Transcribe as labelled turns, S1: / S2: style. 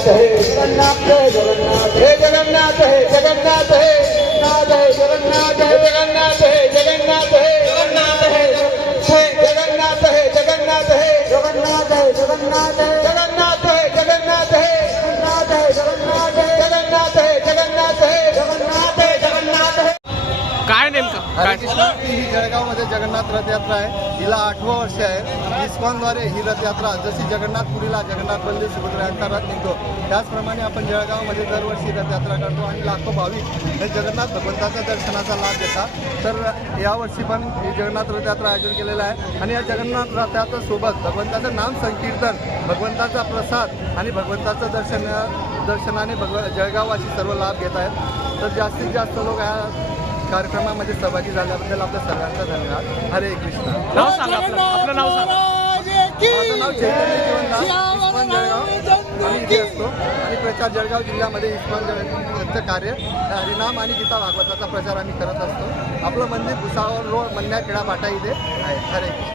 S1: जय जगन्नाथ हे जगन्नाथ हे। जगन्नाथ हे नाथ हे। जगन्नाथ हे जगन्नाथ हे। जगन्नाथ हे जगन्नाथ हे। जगन्नाथ हे जगन्नाथ हे। जगन्नाथ हे जगन्नाथ हे। ही
S2: जळगावमध्ये जगन्नाथ रथयात्रा आहे. हिला आठवं वर्ष आहे. इस्कॉनद्वारे ही रथयात्रा जशी जगन्नाथपुरीला जगन्नाथ मंदिर सुभद्रायांचा रथ निघतो त्याचप्रमाणे आपण जळगावमध्ये दरवर्षी रथयात्रा करतो आणि लाखो भाविक हे जगन्नाथ भगवंताच्या दर्शनाचा लाभ घेतात. तर यावर्षी पण ही जगन्नाथ रथयात्रा आयोजन केलेलं आहे. आणि या जगन्नाथ रथयात्रासोबत भगवंताचं नाम संकीर्तन भगवंताचा प्रसाद आणि भगवंताचं दर्शन दर्शनाने भगव जळगाववासी सर्व लाभ घेत आहेत. तर जास्तीत जास्त लोक ह्या कार्यक्रमामध्ये सहभागी झाल्याबद्दल आपल्या सर्वांचा धन्यवाद. हरे कृष्ण.
S3: नाव सांगा आपलं आपलं नाव सांगा.
S2: माझं नाव चैतन्य जीवनदास इस्कॉन जळगाव. आम्ही इथे असतो. आणि प्रचार जळगाव जिल्ह्यामध्ये इस्कॉन जळगावचं कार्य हरिनाम आणि गीता भागवताचा प्रचार आम्ही करत असतो. आपलं मंदिर भुसावळ रोड मन्या खेडा पाटा इथे आहे. हरे कृष्ण.